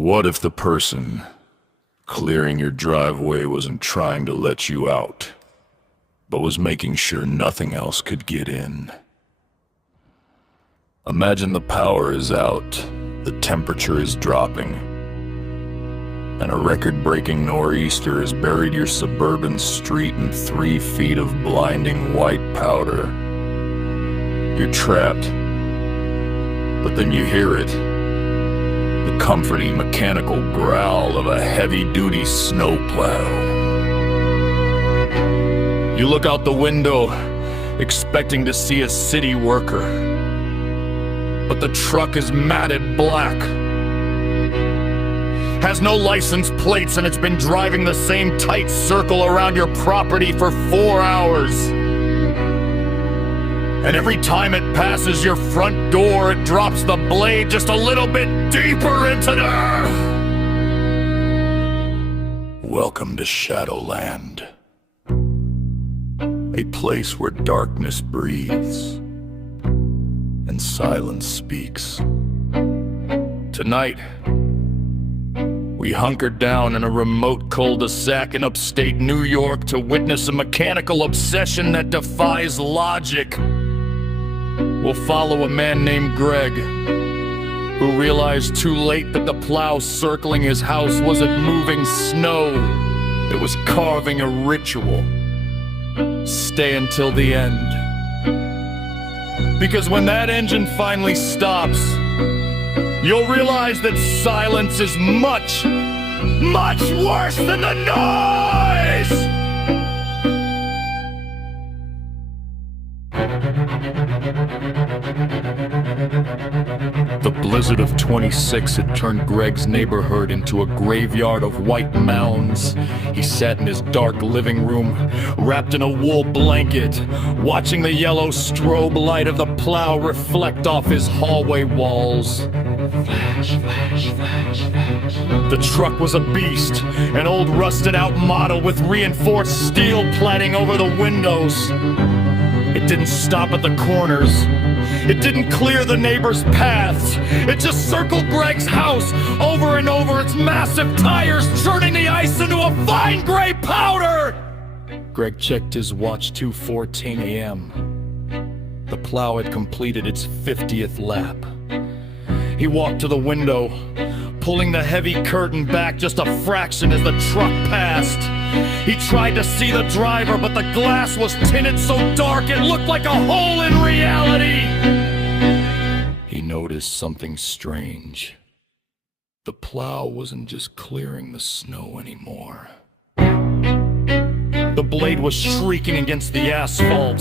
What if the person clearing your driveway wasn't trying to let you out, but was making sure nothing else could get in? Imagine the power is out, the temperature is dropping, and a record-breaking nor'easter has buried your suburban street in 3 feet of blinding white powder. You're trapped, but then you hear it. The comforting mechanical growl of a heavy-duty snowplow. You look out the window, expecting to see a city worker. But the truck is matted black. Has no license plates, and it's been driving the same tight circle around your property for 4 hours. And every time it passes your front door, it drops the blade just a little bit deeper into the earth. Welcome to Shadowland. A place where darkness breathes and silence speaks. Tonight, we hunkered down in a remote cul-de-sac in upstate New York to witness a mechanical obsession that defies logic. We'll follow a man named Greg, who realized too late that the plow circling his house wasn't moving snow. It was carving a ritual. Stay until the end. Because when that engine finally stops, you'll realize that silence is much, much worse than the noise! The blizzard of 26 had turned Greg's neighborhood into a graveyard of white mounds. He sat in his dark living room, wrapped in a wool blanket, watching the yellow strobe light of the plow reflect off his hallway walls. Flash, flash, flash, flash. The truck was a beast, an old rusted-out model with reinforced steel cladding over the windows. It didn't stop at the corners. It didn't clear the neighbors' paths. It just circled Greg's house over and over, its massive tires churning the ice into a fine gray powder! Greg checked his watch, 2:14 a.m. The plow had completed its 50th lap. He walked to the window, pulling the heavy curtain back just a fraction as the truck passed. He tried to see the driver, but the glass was tinted so dark it looked like a hole in reality. He noticed something strange. The plow wasn't just clearing the snow anymore. The blade was shrieking against the asphalt,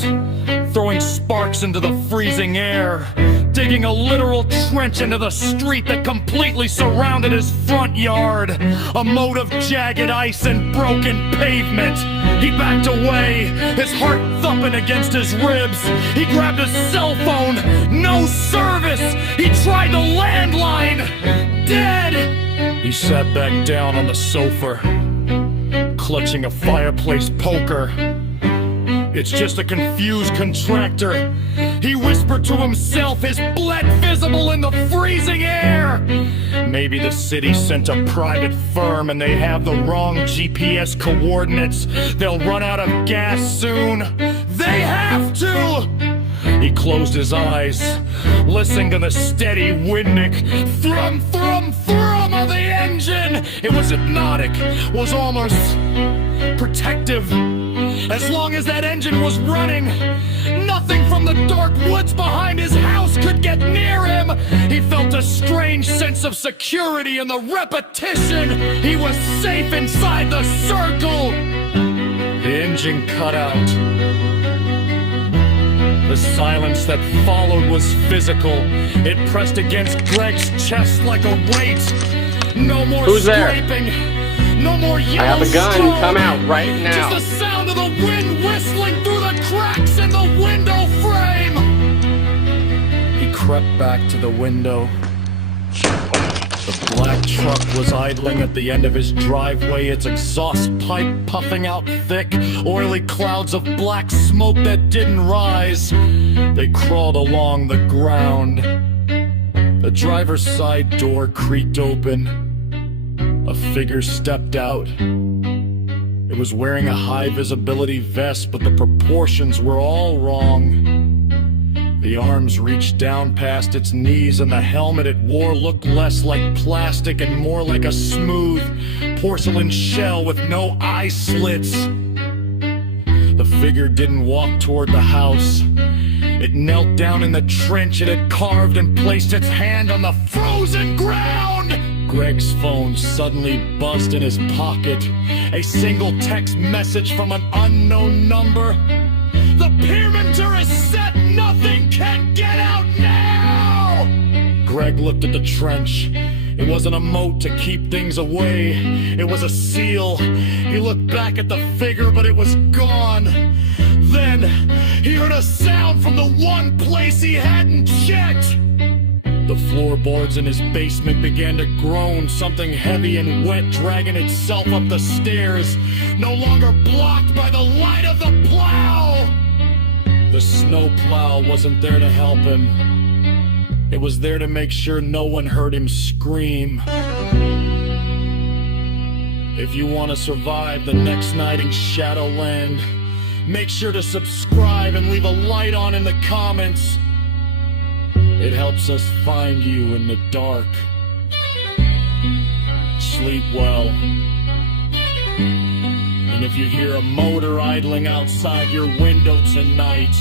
throwing sparks into the freezing air, digging a literal trench into the street that completely surrounded his front yard. A moat of jagged ice and broken pavement. He backed away, his heart thumping against his ribs. He grabbed his cell phone. No service! He tried the landline. Dead! He sat back down on the sofa, clutching a fireplace poker. It's just a confused contractor. He whispered to himself, his blood visible in the freezing air. Maybe the city sent a private firm and they have the wrong GPS coordinates. They'll run out of gas soon. They have to! He closed his eyes, listening to the steady windnick thrum, thrum, thrum of the engine. It was hypnotic, was almost protective. As long as that engine was running, nothing from the dark woods behind his house could get near him. He felt a strange sense of security in the repetition. He was safe inside the circle. The engine cut out. The silence that followed was physical. It pressed against Greg's chest like a weight. No more scraping. No more yellow. I have a gun. strobe. Come out right now. Just the sound of the wind whistling through the cracks in the window frame. He crept back to the window. The black truck was idling at the end of his driveway, its exhaust pipe puffing out thick, oily clouds of black smoke that didn't rise. They crawled along the ground. The driver's side door creaked open. A figure stepped out. It was wearing a high-visibility vest, but the proportions were all wrong. The arms reached down past its knees, and the helmet it wore looked less like plastic and more like a smooth porcelain shell with no eye slits. The figure didn't walk toward the house. It knelt down in the trench it had carved and placed its hand on the frozen ground. Greg's phone suddenly buzzed in his pocket. A single text message from an unknown number. The perimeter is set! Nothing can get out now! Greg looked at the trench. It wasn't a moat to keep things away. It was a seal. He looked back at the figure, but it was gone. Then, he heard a sound from the one place he hadn't checked. The floorboards in his basement began to groan, something heavy and wet dragging itself up the stairs, no longer blocked by the light of the plow. The snowplough wasn't there to help him. It was there to make sure no one heard him scream. If you want to survive the next night in Shadowland, make sure to subscribe and leave a light on in the comments. It helps us find you in the dark. Sleep well. And if you hear a motor idling outside your window tonight,